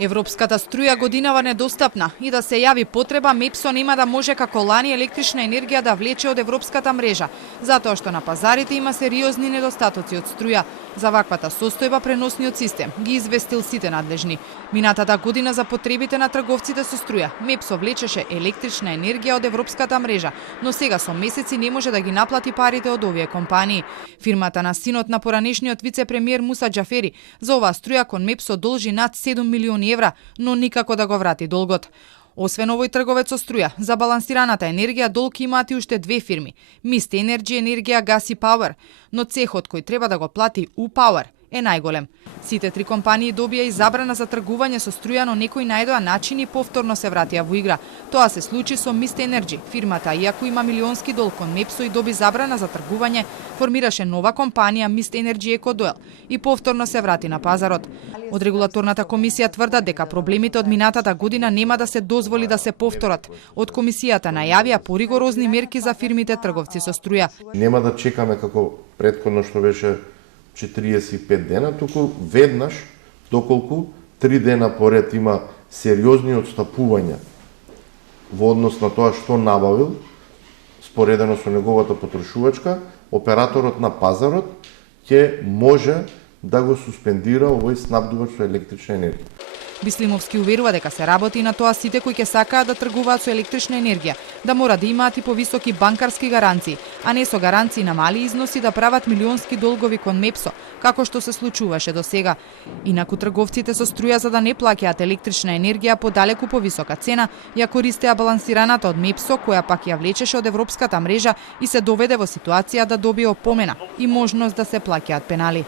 Европската струја годинава недостапна и да се јави потреба, МЕПСО нема да може како лани електрична енергија да влече од европската мрежа, затоа што на пазарите има сериозни недостатоци од струја. За ваквата состојба преносниот систем ги известил сите надлежни. Минатата година за потребите на трговците со струја, МЕПСО влечеше електрична енергија од европската мрежа, но сега со месеци не може да ги наплати парите од овие компании. Фирмата на синот на поранешниот вице-премиер Муса Џафери за оваа струја кон МЕПСО должи над 7 милиони евра, но никако да го врати долгот. Освен овој трговец со струја, за балансираната енергија долг имаат и уште две фирми, Mist Energy Енергија Газ и Power, но цехот кој треба да го плати U-Power е најголем. Сите три компании добија и забрана за тргување со струја, но некои најдоа начини и повторно се вратија во игра. Тоа се случи со Mist Energy. Фирмата, иако има милионски долг кон МЕПСО и доби забрана за тргување, формираше нова компанија Mist Energy EcoDoel и повторно се врати на пазарот. Од регулаторната комисија тврдат дека проблемите од минатата година нема да се дозволи да се повторат. Од комисијата најавија поригорозни мерки за фирмите трговци со струја. Нема да чекаме како претходно што беше 45 дена, туку веднаш, доколку 3 дена поред има сериозни отстапувања во однос на тоа што набавил, споредено со неговата потрошувачка, операторот на пазарот ќе може да го суспендира овој снабдувач со електрична енергија. Бислимовски уверува дека се работи на тоа сите кои ќе сакаат да тргуваат со електрична енергија, да мора да имаат и повисоки банкарски гаранции, а не со гаранции на мали износи да прават милионски долгови кон МЕПСО, како што се случуваше до сега. Инаку трговците со струја за да не плаќаат електрична енергија по далеку повисока цена, ја користеа балансираната од МЕПСО, која пак ја влечеше од европската мрежа и се доведе во ситуација да добие опомена и можност да се плаќаат пенали.